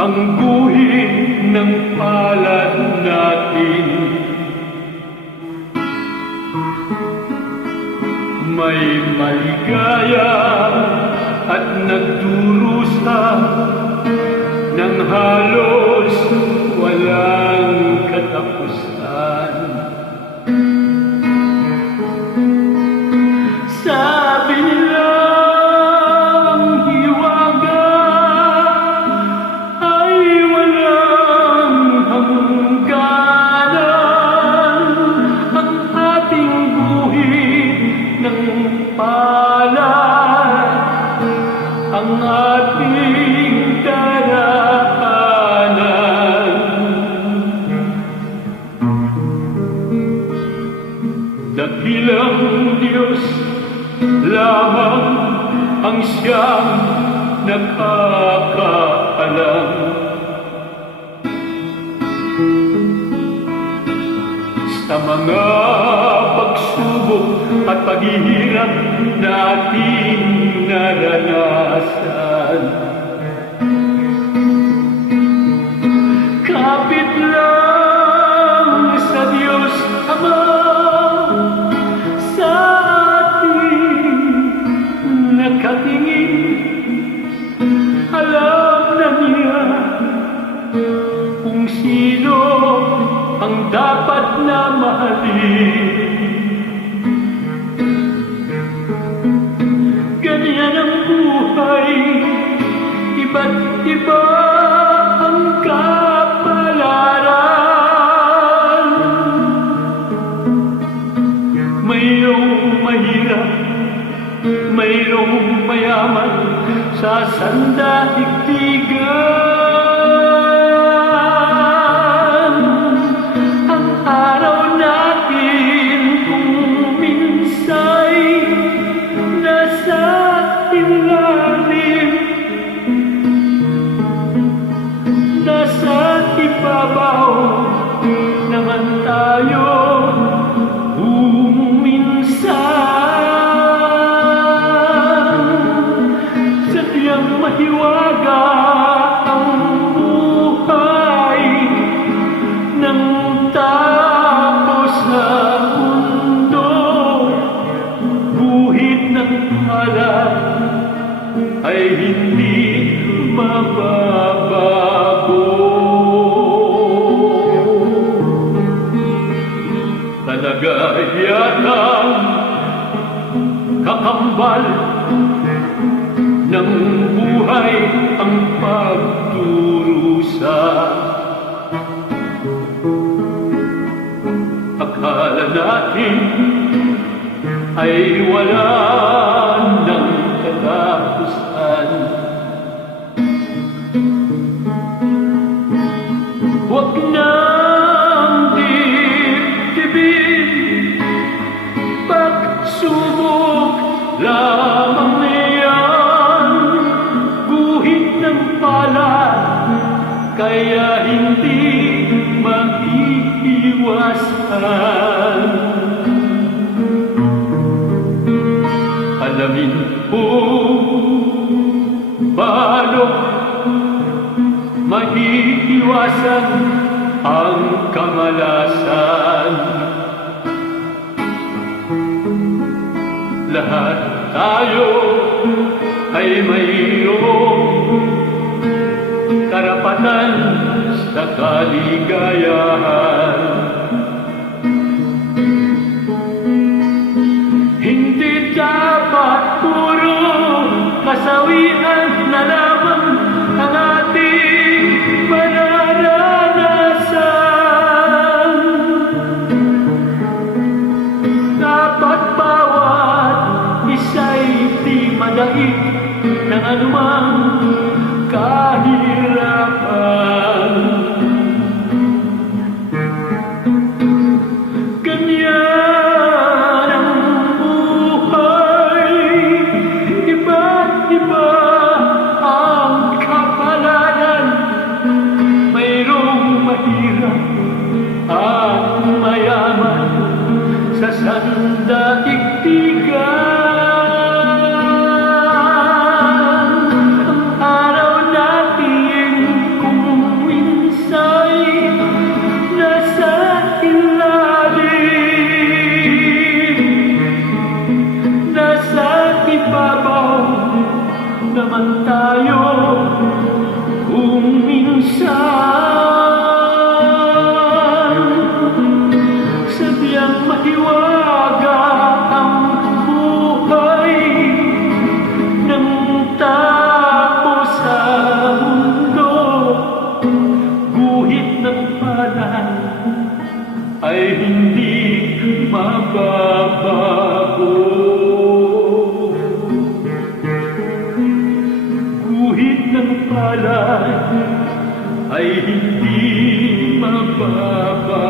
ang guhit ng palad natin. May maligaya at nagdurusa ng halos Dakilang Diyos lamang ang siyang nakakaalam. Sa mga pagsubok at paghihirap natin naranasan. Alam na niya kung sino ang dapat na mahalin. Mayroong mayaman sa sandaigdigan. Ang araw natin kung minsa'y nasa ilalim Nasa ibabaw naman tayo ay hindi mababago. Talaga yata kakambal ng buhay ang pagdurusa. Akala natin ay wala kaya hindi maiiwasan. Alamin mo paano maiiwasan ang kamalasan. Lahat tayo ay mayroong karapatan sa kaligayahan. Hindi dapat puro kasawian naman tayo uminsan. Sadyang matiwaga ang buhay ng tao sa mundo. Guhit ng panahon ay hindi mababa. Palad ay hindi mababago